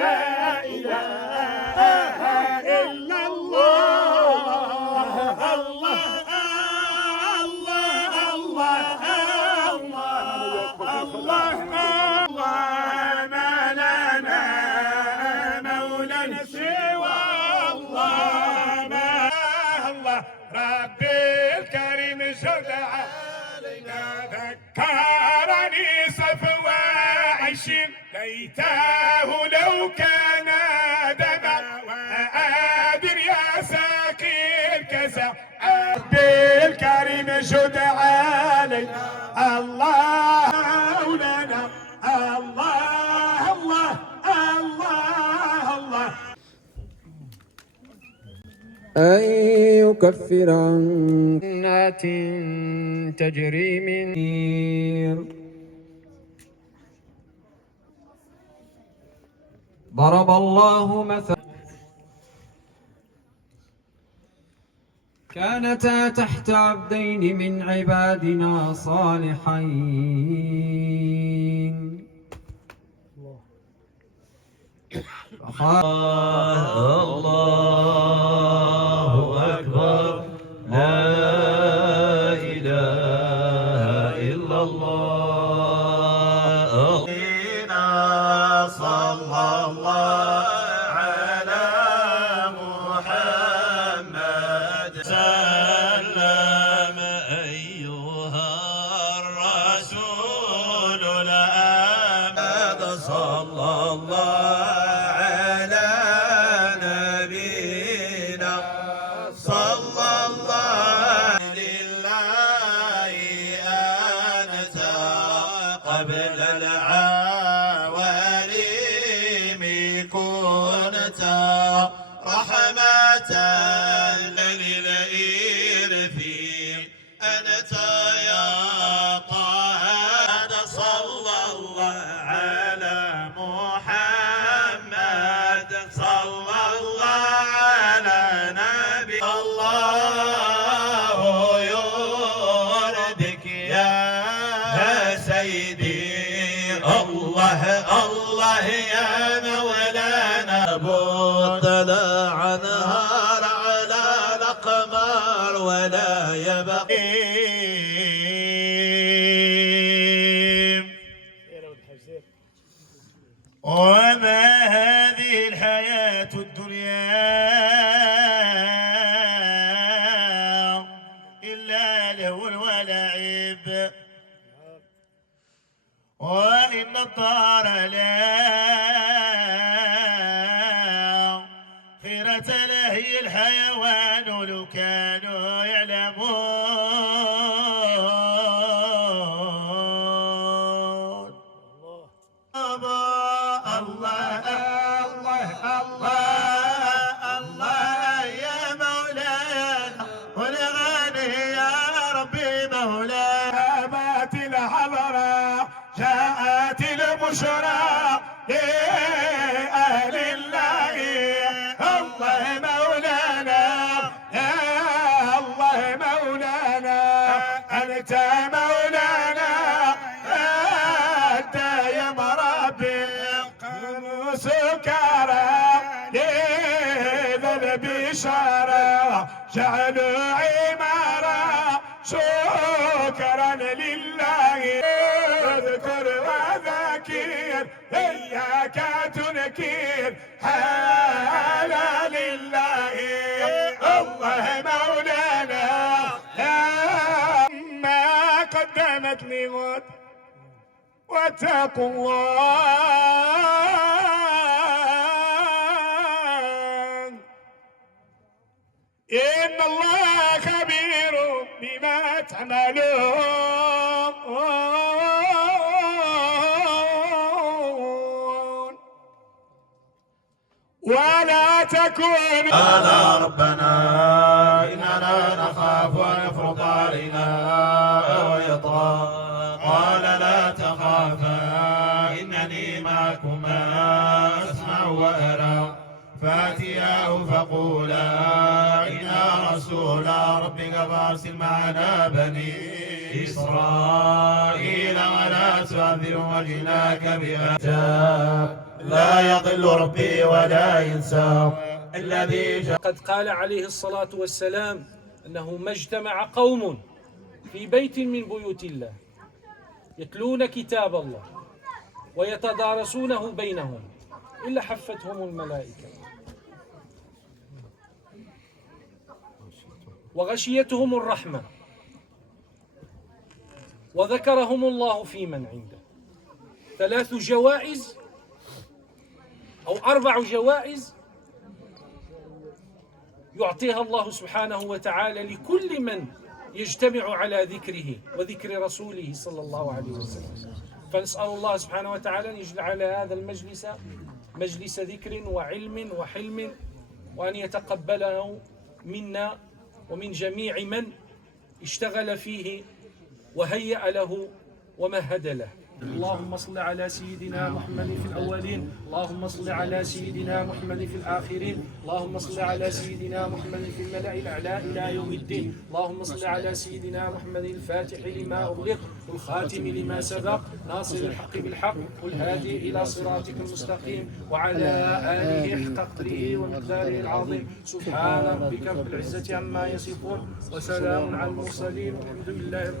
لا إله إلا الله. الله الله الله الله الله ما لنا مولى سوى الله. الله ربي الكريم جد علينا ذكرني صفوى عيشين ليته لو كان دما وآدر يا ساقي الكسا ربي الكريم جد علينا الله مولانا الله الله الله الله. أن يكفر عن جنات تجري من ضرب الله مثلا كانتا تحت عبدين من عبادنا صالحين الله أكبر لا إله إلا الله. صلى الله على محمد سلم أيها الرسول الأمين. صلى الله قبل العوالم كنت رحمة للإرث أنت يا طه. صلى الله على محمد صلى الله على نبي الله يرضيك يا سيدي. الله الله يا مولانا طلع نهار على الأقمار ولا يبقى. وما هذه الحياة الدنيا إلا لهو ولعب وإن الدار لا خيرة له الحيوان لو كانوا يعلمون. الله الله الله الله يا مولانا والغني يا ربي مولانا. بات الحضرة جاءت البشرى لأهل الله. الله مولانا يا الله مولانا أنت مولانا أنت يا مربي سكارى لذا البشارى جعلوا عمارة شكرا لله. اذكر وذكر إياك تنكر حالا لله. الله مولانا ما قدمت لي غد واتقوا الله إن الله خبير بما تعملون. ولا تكونوا قال ربنا إننا نخاف أن يفرط علينا أو يطغى. قال لا تخافا إنني معكما أسمع وأرى. فأتياه فقولا إنا رسول ربك فأرسل معنا بني إسرائيل ولا تعذر وجناك بآتاب لا يضل ربي ولا ينسى الذي قد قال عليه الصلاة والسلام أنه ما اجتمع قوم في بيت من بيوت الله يتلون كتاب الله ويتدارسونه بينهم إلا حفتهم الملائكة وغشيتهم الرحمة وذكرهم الله في من عنده. 3 جوائز أو 4 جوائز يعطيها الله سبحانه وتعالى لكل من يجتمع على ذكره وذكر رسوله صلى الله عليه وسلم. فنسأل الله سبحانه وتعالى أن يجعل هذا المجلس مجلس ذكر وعلم وحلم، وأن يتقبله منا ومن جميع من اشتغل فيه وهيأ له ومهد له. اللهم صل على سيدنا محمد في الأولين، اللهم صل على سيدنا محمد في الآخرين، اللهم صل على سيدنا محمد في الملأ الأعلى إلى يوم الدين. اللهم صل على سيدنا محمد الفاتح لما أغلق والخاتم لما سبق ناصر الحق بالحق والهادي إلى صراطك المستقيم، وعلى آله حق قدره ومقداره العظيم. سبحان ربك رب العزة عما يصفون وسلام على المرسلين والحمد لله.